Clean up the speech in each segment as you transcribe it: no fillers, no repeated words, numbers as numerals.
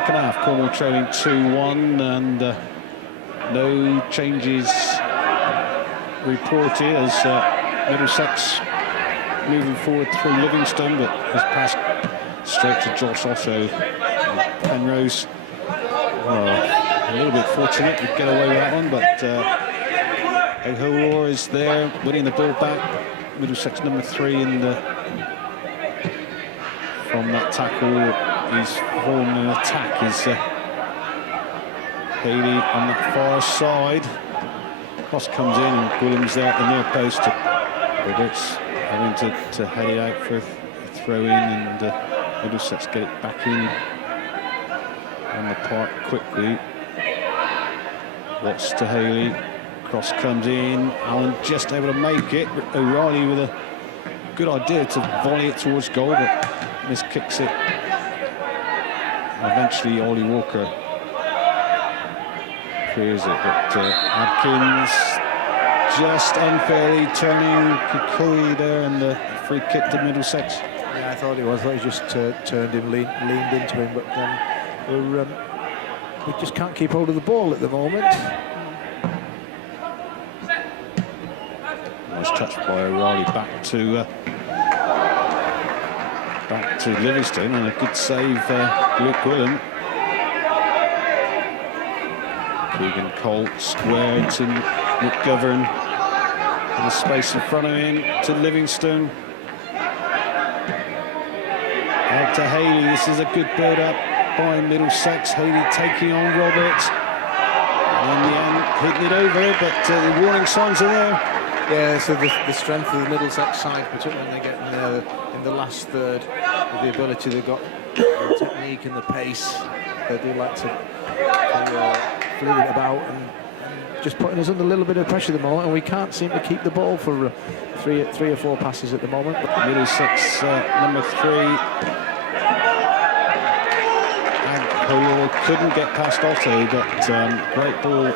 second half. Cornwall trailing 2-1, and no changes reported as Middlesex moving forward through Livingston, but has passed straight to Josh Osho. Penrose, a little bit fortunate to get away with that one, but O'Hore is there, winning the ball back. Middlesex number 3 in the from that tackle. He's formed an attack. Is Haley on that far side. Cross comes in, and Gwillim's there at the near post. Roberts having to head it out for a throw in, and Middlesex get it back in on the park quickly. Watts to Haley. Cross comes in. Allen just able to make it. O'Reilly with a good idea to volley it towards goal, but miskicks it. Eventually, Ollie Walker clears it, but Adkins just unfairly turning Kukui there, and the free kick to Middlesex. Yeah, I thought it was. I thought he just turned him, leaned into him, but we just can't keep hold of the ball at the moment. Nice touch by O'Reilly back to Livingston, and a good save, Luke Gwillim. Keegan Colt square to McGovern, and the space in front of him to Livingston. Out to Haley. This is a good build-up by Middlesex. Haley taking on Roberts, and in the end hitting it over, but the warning signs are there. Yeah, so the strength of the Middlesex side, particularly when they get in the last third, with the ability they've got, the technique and the pace, they do like to fling it about and just putting us under a little bit of pressure at the moment, and we can't seem to keep the ball for three or four passes at the moment. Middlesex number 3. And O'Hore couldn't get past Otto, but great ball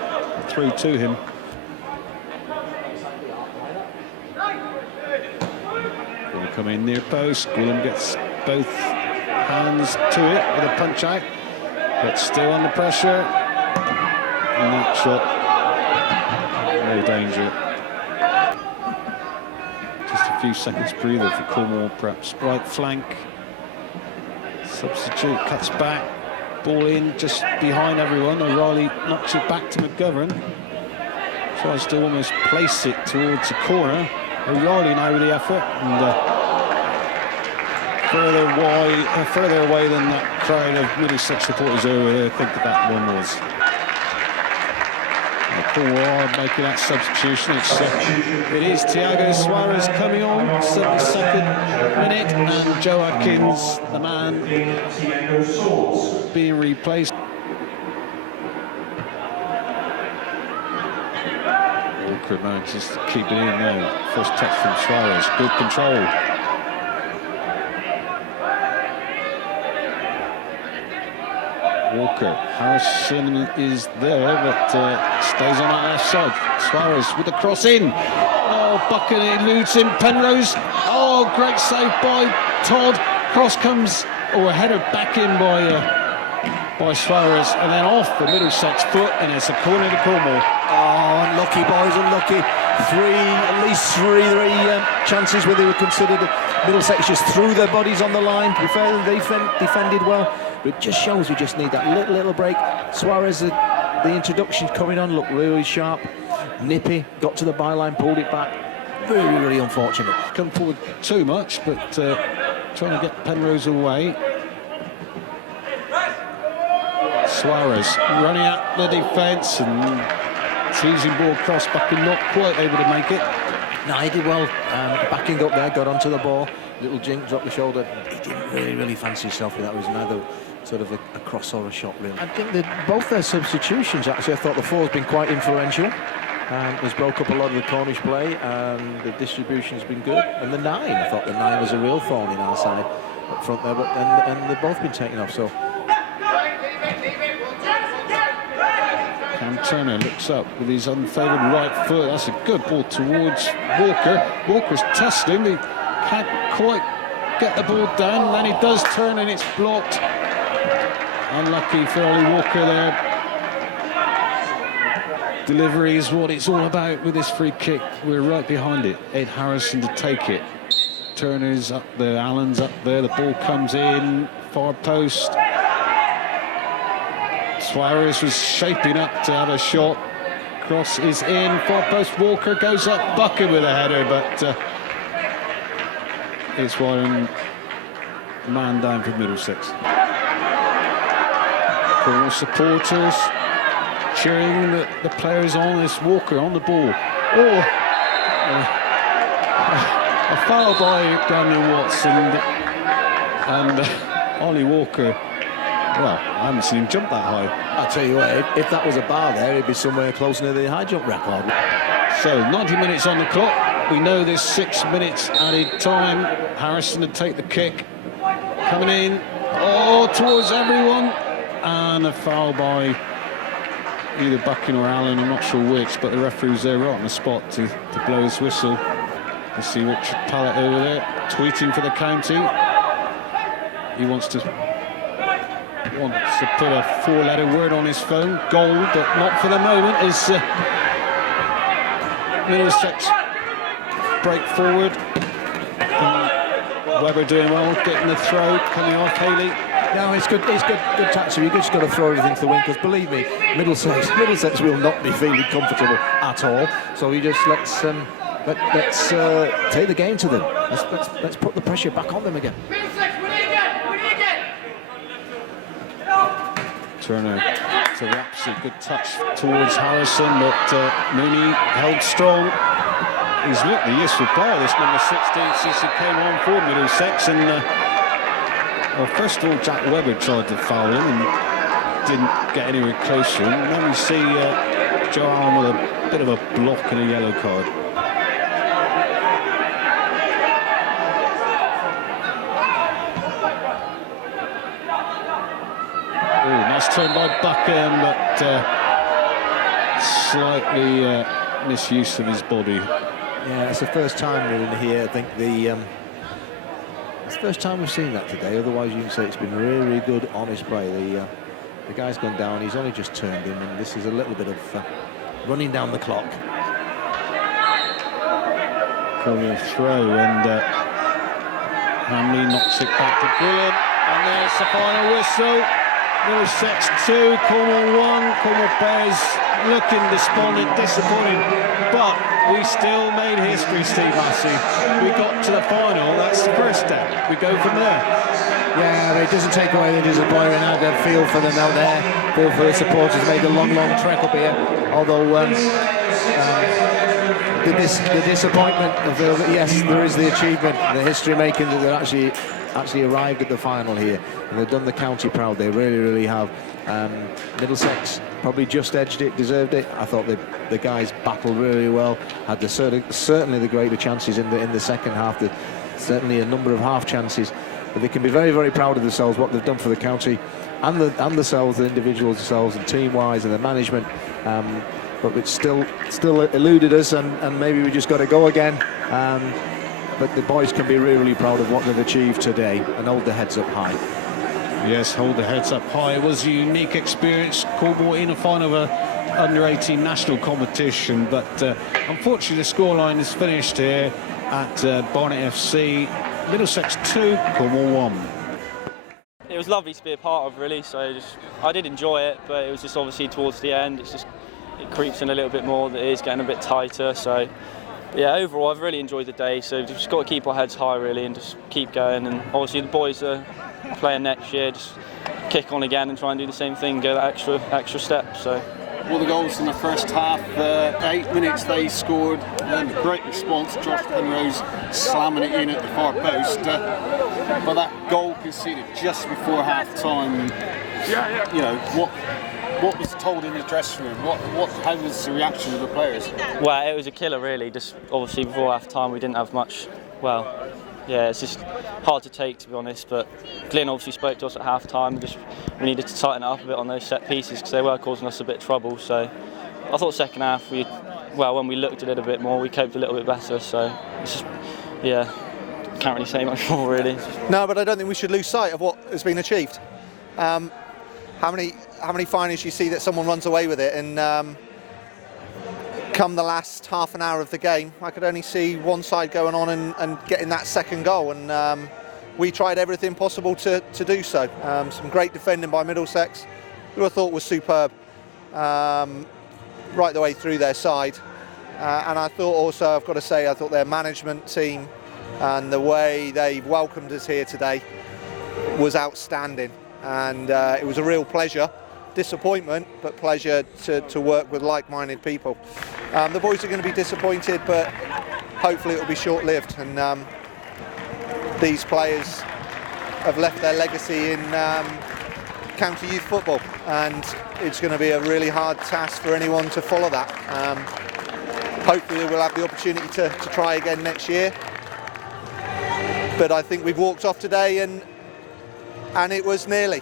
through to him. Come in near post. Gwillim gets both hands to it with a punch out, but still under pressure. And that shot, no danger. Just a few seconds breather for Cornwall, perhaps. Right flank. Substitute cuts back. Ball in just behind everyone. O'Reilly knocks it back to McGovern. Tries to almost place it towards the corner. O'Reilly now with the effort, and further away than that crowd of Middlesex supporters over there think that one was. Cornwall making that substitution. It is Thiago Suarez coming on, 72nd minute, and Joe Atkins, the man, being replaced. Walker manages to keep it in now. First touch from Suarez, good control. Walker, Harrison is there, but stays on that left side. Suarez with the cross in. Oh, Bucket eludes him. Penrose. Oh, great save by Todd. Cross comes, or a header back in by Suarez, and then off the Middlesex foot, and it's a corner to Cornwall. Oh, unlucky boys, unlucky. At least three chances where they were considered. Middlesex just threw their bodies on the line. To be fair, they defended well. But it just shows we just need that little break. Suarez, the introduction coming on, looked really sharp, nippy, got to the byline, pulled it back. Really, really unfortunate. Come forward too much, but trying to get Penrose away. Suarez running at the defence and teasing ball cross back, and not quite able to make it. No, he did well, backing up there, got onto the ball. Little jink, dropped the shoulder. He didn't really fancy himself with that. It was neither sort of a cross or a shot, really. I think that both their substitutions, actually, I thought the 4 has been quite influential. Has broke up a lot of the Cornish play, and the distribution's been good. And the 9, I thought the 9 was a real thorn in our side up front there, but and they've both been taken off. So Cam Turner looks up with his unfavoured right foot. That's a good ball towards Walker. Walker's testing. He can't quite get the ball down, and then he does turn, and it's blocked. Unlucky for Ollie Walker there. Delivery is what it's all about with this free kick. We're right behind it. Ed Harrison to take it. Turner's up there, Allen's up there. The ball comes in, far post. Suarez was shaping up to have a shot. Cross is in, far post. Walker goes up, bucket with a header, but it's one man down for Middlesex. Cornwall supporters cheering the players on. This Walker on the ball. Oh, a foul by Daniel Watts and Ollie Walker. Well, I haven't seen him jump that high. I'll tell you what, if that was a bar there, he'd be somewhere close near the high jump record. So 90 minutes on the clock. We know there's 6 minutes added time. Harrison to take the kick. Coming in, towards everyone. And a foul by either Bucking or Allen, I'm not sure which, but the referee's there right on the spot to blow his whistle. You see Richard Pallett over there, tweeting for the county. He wants to put a 4-letter word on his phone, goal, but not for the moment, as Middlesex break forward. Webber doing well, getting the throw, coming off Haley. No, it's good tactics. You've just got to throw everything to the wing, because believe me, Middlesex will not be feeling comfortable at all. So we just let's take the game to them. Let's put the pressure back on them again. Turner to Rapsy, good touch towards Harrison, but Mooney held strong. He's looked the useful player, this number 16, since he came on for Middlesex, and well, first of all, Jack Webber tried to foul him and didn't get anywhere closer. And then we see Joe Allen with a bit of a block and a yellow card. Oh, nice turn by Buckham, but slightly misuse of his body. Yeah, it's the first time we're in here. I think it's the first time we've seen that today. Otherwise, you can say it's been really, really good, honest play. The guy's gone down. He's only just turned in, and this is a little bit of running down the clock. Cornwall throw, and Hamley knocks it back to Brilliant, and there's the final whistle. Middlesex 2, Cornwall 1. Cornwall players looking despondent, disappointed, but we still made history, Steve Massey. We got to the final. That's the first step. We go from there. Yeah, it doesn't take away the disappointment. I can feel for them out there. Feel for the supporters. Made a long, long trek up here. Although the disappointment of yes, there is the achievement, the history making that they're actually arrived at the final here, and they've done the county proud. They really, really have. Middlesex probably just edged it, deserved it. I thought the guys battled really well. Had certainly the greater chances in the second half. Certainly a number of half chances. But they can be very, very proud of themselves, what they've done for the county, and themselves, the individuals themselves, and team-wise, and the management. But it's still eluded us, and maybe we just got to go again. But the boys can be really, really proud of what they've achieved today and hold their heads up high. Yes, hold their heads up high. It was a unique experience. Cornwall in a final of a under-18 national competition, but unfortunately the scoreline is finished here at Barnet FC. Middlesex 2, Cornwall 1. It was lovely to be a part of, really. So I did enjoy it, but it was just obviously towards the end. It creeps in a little bit more. It is getting a bit tighter. So. Yeah, overall I've really enjoyed the day, so we've just got to keep our heads high really and just keep going, and obviously the boys are playing next year, just kick on again and try and do the same thing, go that extra step. So. All the goals in the first half, 8 minutes they scored, and a great response, Josh Penrose slamming it in at the far post, but that goal conceded just before half time, you know, what was told in the dressing room? How was the reaction of the players? Well, it was a killer, really. Just obviously before half-time, we didn't have much. Well, yeah, it's just hard to take, to be honest. But Glyn obviously spoke to us at half-time. We needed to tighten it up a bit on those set pieces because they were causing us a bit of trouble. So I thought second half, when we looked at it a bit more, we coped a little bit better. So it's just, yeah, can't really say much more, really. No, but I don't think we should lose sight of what has been achieved. how many finals you see that someone runs away with it, and come the last half an hour of the game, I could only see one side going on and getting that second goal, and we tried everything possible to do so. Some great defending by Middlesex, who I thought was superb, right the way through their side. And I thought also, I've got to say, I thought their management team and the way they welcomed us here today was outstanding. And it was a real pleasure, disappointment, but pleasure to work with like-minded people. The boys are going to be disappointed, but hopefully it will be short-lived. And these players have left their legacy in county youth football, and it's going to be a really hard task for anyone to follow that. Hopefully we'll have the opportunity to try again next year. But I think we've walked off today, and it was nearly,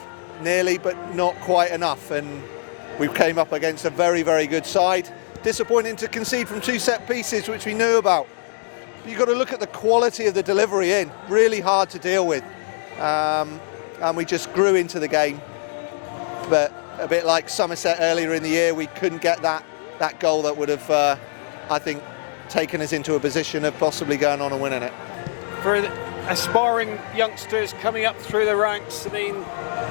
but not quite enough. And we came up against a very, very good side. Disappointing to concede from 2 set pieces, which we knew about. You've got to look at the quality of the delivery in. Really hard to deal with. And we just grew into the game. But a bit like Somerset earlier in the year, we couldn't get that goal that would have, I think, taken us into a position of possibly going on and winning it. For aspiring youngsters coming up through the ranks, I mean,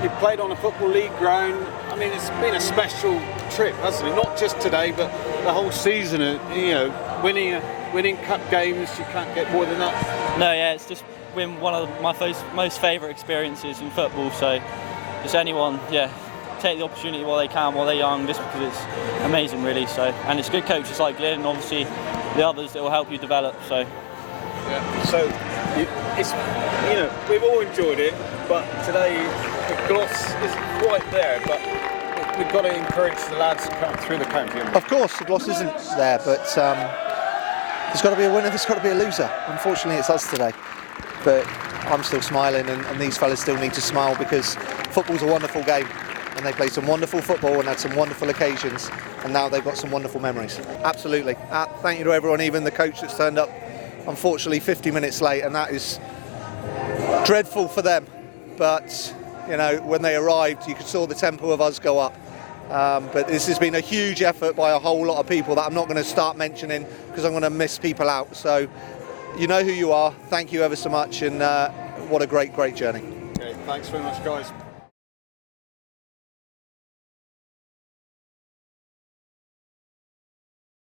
you played on a Football League ground. I mean, it's been a special trip, hasn't it? Not just today, but the whole season. You know, winning cup games, you can't get more than that. No, yeah, it's just been one of my most favourite experiences in football. So, just anyone, yeah, take the opportunity while they can, while they're young, just because it's amazing, really. So, and it's good coaches like Glenn, and obviously the others that will help you develop. So. Yeah. So, it's, you know, we've all enjoyed it, but today the gloss isn't quite there. But we've got to encourage the lads to come through the county. Of course, the gloss isn't there, but there's got to be a winner, there's got to be a loser. Unfortunately, it's us today. But I'm still smiling, and these fellas still need to smile, because football's a wonderful game, and they played some wonderful football and had some wonderful occasions, and now they've got some wonderful memories. Absolutely. Thank you to everyone, even the coach that's turned up, unfortunately 50 minutes late, and that is dreadful for them. But you know, when they arrived, you could saw the tempo of us go up. But this has been a huge effort by a whole lot of people that I'm not going to start mentioning, because I'm going to miss people out. So you know who you are. Thank you ever so much, and what a great journey. Okay, thanks very much, guys.